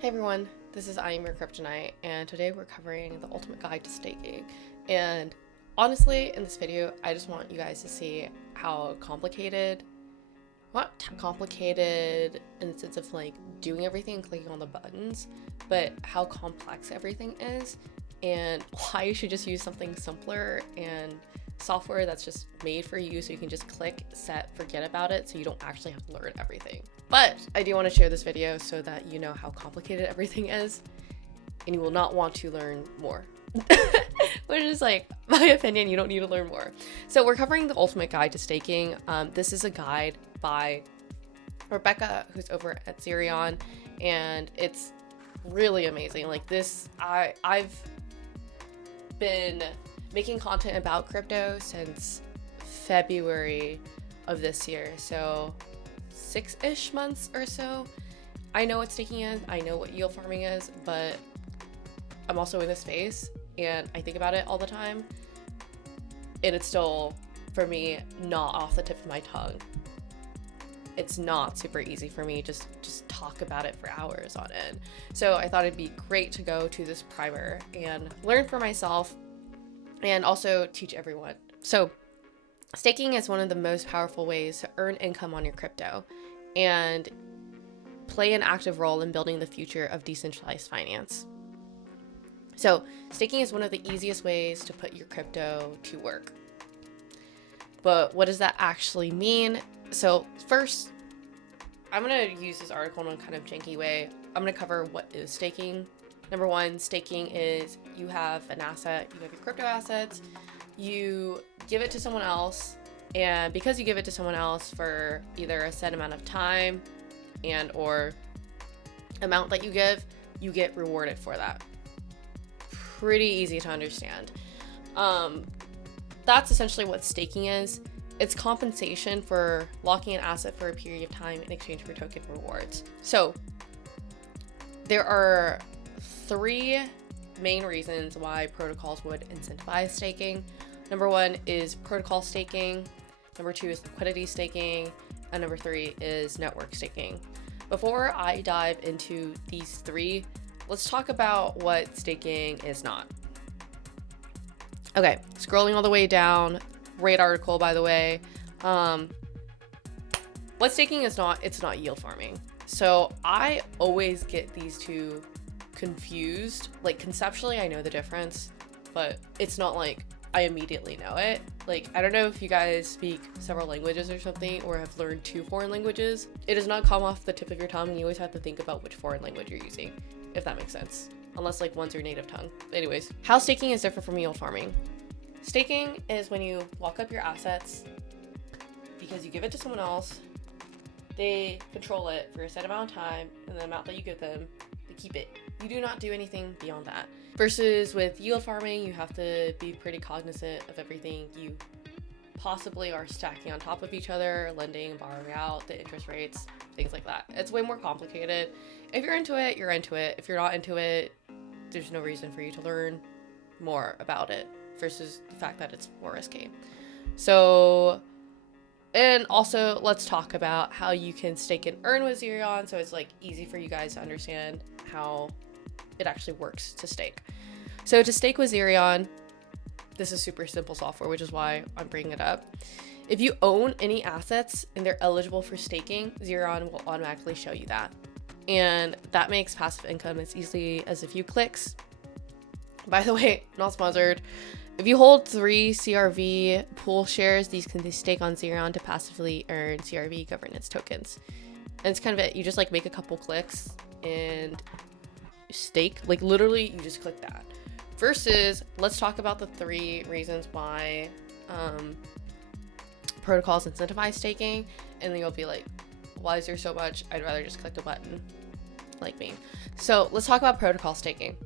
Hey everyone, this is ᴄᴜʀ, and today we're covering the ultimate guide to staking. And honestly, in this video, I just want you guys to see how complicated, not complicated in the sense of like doing everything and clicking on the buttons, but how complex everything is and why you should just use something simpler and software that's just made for you so you can just click, set, forget about it so you don't actually have to learn everything. But I do want to share this video so that you know how complicated everything is and you will not want to learn more. Which is like, my opinion, you don't need to learn more. So we're covering the ultimate guide to staking. This is a guide by Rebecca, who's over at Zerion, and it's really amazing. Like this, I've been making content about crypto since February of this year, so 6-ish months or so. I know what staking is, I know what yield farming is, but I'm also in this space and I think about it all the time, and it's still, for me, not off the tip of my tongue. It's not super easy for me just talk about it for hours on end. So I thought it'd be great to go to this primer and learn for myself and also teach everyone. So staking is one of the most powerful ways to earn income on your crypto and play an active role in building the future of decentralized finance. So staking is one of the easiest ways to put your crypto to work. But what does that actually mean? So first, I'm going to use this article in a kind of janky way. I'm going to cover what is staking. Number one, staking is you have an asset, you have your crypto assets, you give it to someone else, and because you give it to someone else for either a set amount of time and or amount that you give, you get rewarded for that. Pretty easy to understand. That's essentially what staking is. It's compensation for locking an asset for a period of time in exchange for token rewards. So there are 3 main reasons why protocols would incentivize staking. Number 1 is protocol staking. Number 2 is liquidity staking. And number 3 is network staking. Before I dive into these 3, let's talk about what staking is not. Okay, scrolling all the way down, great article, by the way. What staking is not, it's not yield farming. So I always get these two confused. Like conceptually, I know the difference, but it's not like I immediately know it. Like, I don't know if you guys speak several languages or something, or have learned 2 foreign languages. It does not come off the tip of your tongue, and you always have to think about which foreign language you're using, if that makes sense. Unless like one's your native tongue. Anyways, how staking is different from yield farming. Staking is when you lock up your assets because you give it to someone else, they control it for a set amount of time, and the amount that you give them, they keep it. You do not do anything beyond that. Versus with yield farming, you have to be pretty cognizant of everything you possibly are stacking on top of each other, lending, borrowing out, the interest rates, things like that. It's way more complicated. If you're into it, you're into it. If you're not into it, there's no reason for you to learn more about it versus the fact that it's more risky. So, and also let's talk about how you can stake and earn with Zerion, so it's like easy for you guys to understand how it actually works to stake. So to stake with Zerion, this is super simple software, which is why I'm bringing it up. If you own any assets and they're eligible for staking, Zerion will automatically show you that. And that makes passive income as easily as a few clicks. By the way, not sponsored. If you hold 3 CRV pool shares, these can be staked on Zerion to passively earn CRV governance tokens. And it's kind of it. You just like make a couple clicks and stake. Like literally, you just click that. Versus, let's talk about the 3 reasons why protocols incentivize staking. And then you'll be like, why is there so much? I'd rather just click a button like me. So let's talk about protocol staking.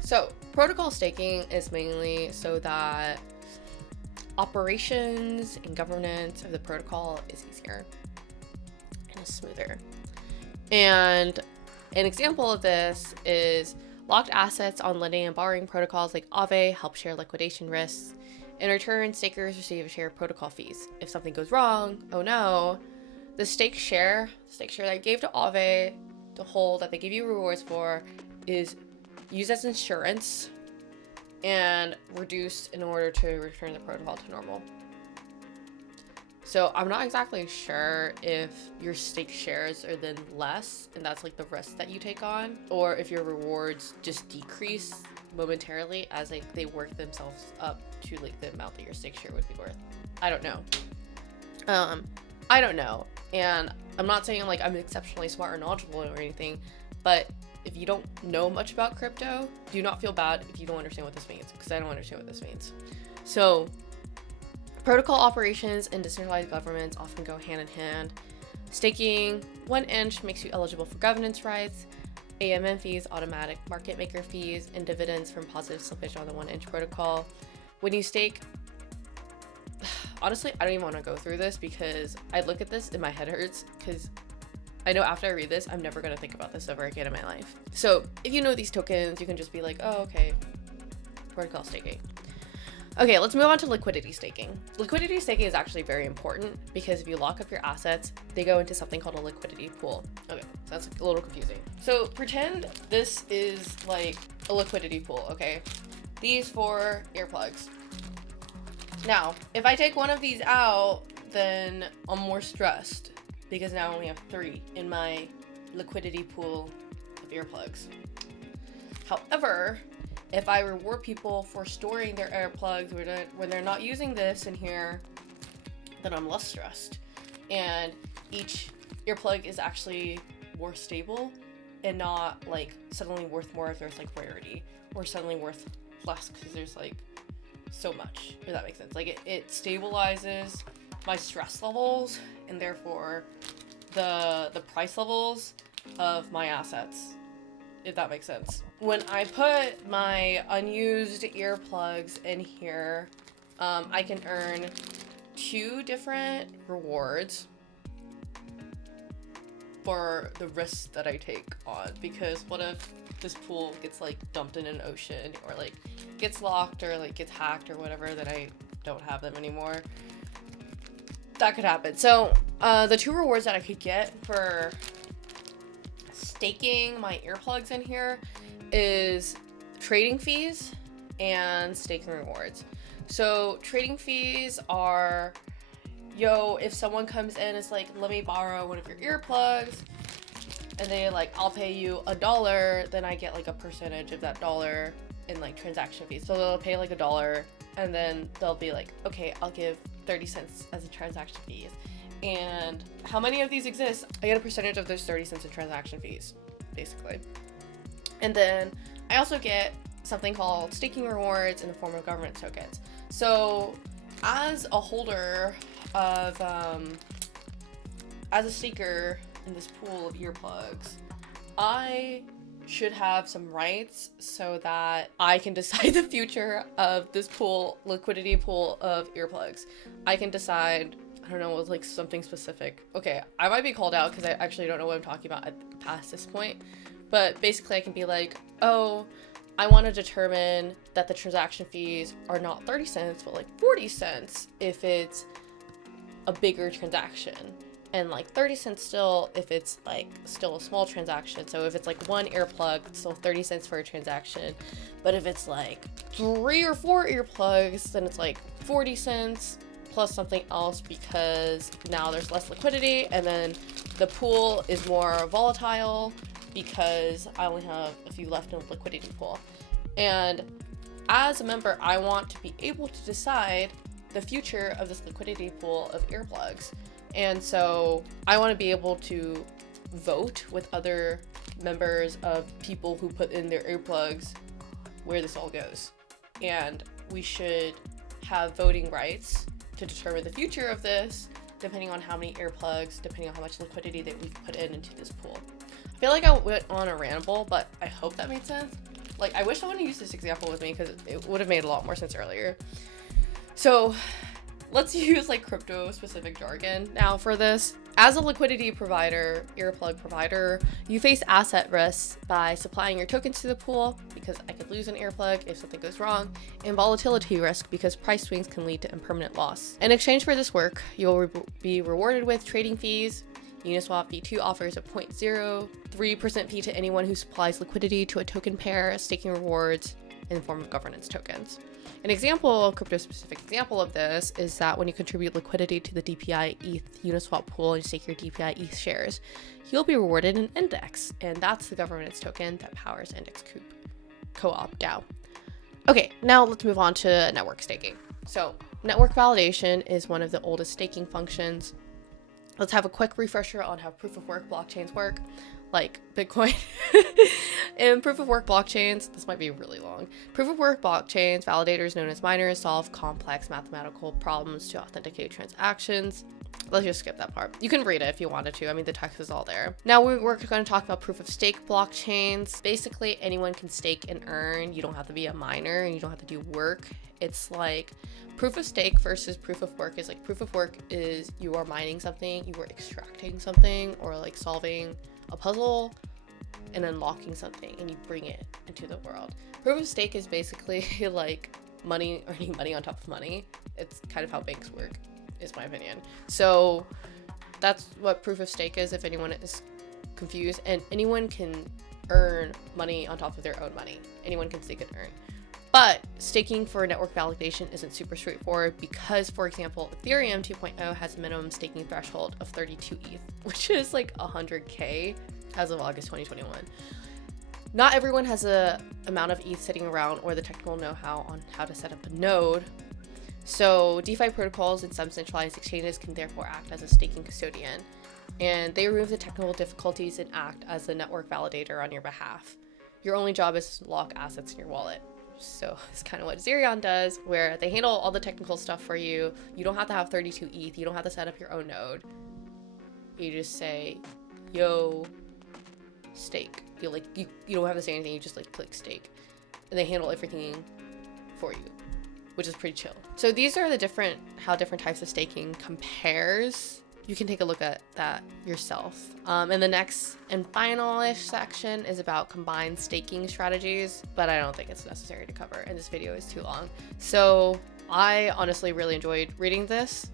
So protocol staking is mainly so that operations and governance of the protocol is easier and is smoother. And an example of this is locked assets on lending and borrowing protocols like Aave help share liquidation risks. In return, stakers receive a share of protocol fees. If something goes wrong, oh no, the stake share that I gave to Aave to hold that they give you rewards for is used as insurance and reduced in order to return the protocol to normal. So I'm not exactly sure if your stake shares are then less and that's like the risk that you take on, or if your rewards just decrease momentarily as like they work themselves up to like the amount that your stake share would be worth. I don't know. I don't know. And I'm not saying like I'm exceptionally smart or knowledgeable or anything, but if you don't know much about crypto, do not feel bad if you don't understand what this means, because I don't understand what this means. So protocol operations and decentralized governments often go hand in hand. Staking 1 inch makes you eligible for governance rights, AMM fees, automatic market maker fees, and dividends from positive slippage on the 1 inch protocol. When you stake, honestly, I don't even want to go through this because I look at this and my head hurts, because I know after I read this, I'm never going to think about this ever again in my life. So if you know these tokens, you can just be like, oh, okay, protocol staking. Okay, let's move on to liquidity staking. Liquidity staking is actually very important because if you lock up your assets, they go into something called a liquidity pool. Okay, so that's a little confusing. So pretend this is like a liquidity pool, okay? These 4 earplugs. Now, if I take one of these out, then I'm more stressed because now I only have 3 in my liquidity pool of earplugs. However, if I reward people for storing their earplugs when they're not using this in here, then I'm less stressed. And each earplug is actually more stable and not like suddenly worth more if there's like rarity, or suddenly worth less because there's like so much, if that makes sense. Like it stabilizes my stress levels and therefore the price levels of my assets, if that makes sense. When I put my unused earplugs in here, I can earn 2 different rewards for the risks that I take on. Because what if this pool gets like dumped in an ocean, or like gets locked, or like gets hacked or whatever, that I don't have them anymore? That could happen. So the 2 rewards that I could get for staking my earplugs in here is trading fees and staking rewards. So trading fees are, if someone comes in, it's like, let me borrow one of your earplugs, and they like, I'll pay you $1, then I get like a percentage of that dollar in like transaction fees. So they'll pay like $1, and then they'll be like, okay, I'll give 30 cents as a transaction fees. And how many of these exist? I get a percentage of those 30 cents in transaction fees, basically. And then I also get something called staking rewards in the form of governance tokens. So as a holder of, as a staker in this pool of earplugs, I should have some rights so that I can decide the future of this pool, liquidity pool of earplugs. I can decide, I don't know, like something specific. Okay, I might be called out because I actually don't know what I'm talking about past this point. But basically I can be like, oh, I want to determine that the transaction fees are not 30 cents, but like 40 cents if it's a bigger transaction. And like 30 cents still if it's like still a small transaction. So if it's like 1 earplug, it's still 30 cents for a transaction. But if it's like 3 or 4 earplugs, then it's like 40 cents plus something else, because now there's less liquidity, and then the pool is more volatile because I only have a few left in the liquidity pool. And as a member, I want to be able to decide the future of this liquidity pool of earplugs. And so I want to be able to vote with other members of people who put in their earplugs where this all goes. And we should have voting rights to determine the future of this, depending on how many earplugs, depending on how much liquidity that we've put into this pool. I feel like I went on a ramble, but I hope that made sense. Like, I wish someone used this example with me because it would have made a lot more sense earlier. So let's use like crypto specific jargon now for this. As a liquidity provider, earplug provider, you face asset risks by supplying your tokens to the pool, because I could lose an earplug if something goes wrong, and volatility risk because price swings can lead to impermanent loss. In exchange for this work, you'll be rewarded with trading fees. Uniswap v2 offers a 0.03% fee to anyone who supplies liquidity to a token pair, staking rewards in the form of governance tokens. An example, crypto-specific example of this is that when you contribute liquidity to the DPI ETH Uniswap pool and stake your DPI ETH shares, you'll be rewarded an index, and that's the governance token that powers Index Co-op DAO. Okay, now let's move on to network staking. So network validation is one of the oldest staking functions. Let's have a quick refresher on how proof-of-work blockchains work, like Bitcoin. In proof-of-work blockchains, this might be really long. Proof-of-work blockchains, validators known as miners, solve complex mathematical problems to authenticate transactions. Let's just skip that part. You can read it if you wanted to. I mean, the text is all there. Now we're going to talk about proof-of-stake blockchains. Basically, anyone can stake and earn. You don't have to be a miner and you don't have to do work. It's like proof of stake versus proof of work is like proof of work is you are mining something, you are extracting something, or like solving a puzzle and unlocking something, and you bring it into the world. Proof of stake is basically like money, earning money on top of money. It's kind of how banks work, is my opinion. So that's what proof of stake is, if anyone is confused. And anyone can earn money on top of their own money. Anyone can stake and earn. But staking for network validation isn't super straightforward because, for example, Ethereum 2.0 has a minimum staking threshold of 32 ETH, which is like 100K as of August 2021. Not everyone has a amount of ETH sitting around or the technical know-how on how to set up a node. So DeFi protocols and some centralized exchanges can therefore act as a staking custodian, and they remove the technical difficulties and act as a network validator on your behalf. Your only job is to lock assets in your wallet. So it's kind of what Zerion does, where they handle all the technical stuff for you. You don't have to have 32 ETH. You don't have to set up your own node. You just say, yo, stake. You don't have to say anything. You just like click stake, and they handle everything for you, which is pretty chill. So these are the how different types of staking compares. You can take a look at that yourself. And the next and final-ish section is about combined staking strategies, but I don't think it's necessary to cover, and this video is too long. So I honestly really enjoyed reading this.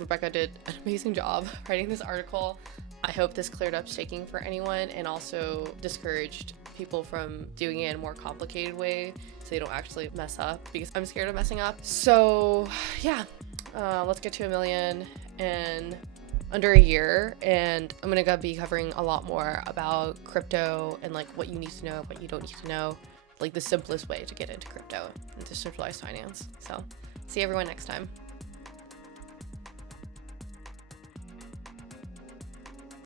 Rebecca did an amazing job writing this article. I hope this cleared up staking for anyone and also discouraged people from doing it in a more complicated way so they don't actually mess up, because I'm scared of messing up. So yeah, let's get to 1 million in under a year, and I'm gonna be covering a lot more about crypto and like what you need to know, what you don't need to know, like the simplest way to get into crypto and decentralized finance. So see everyone next time.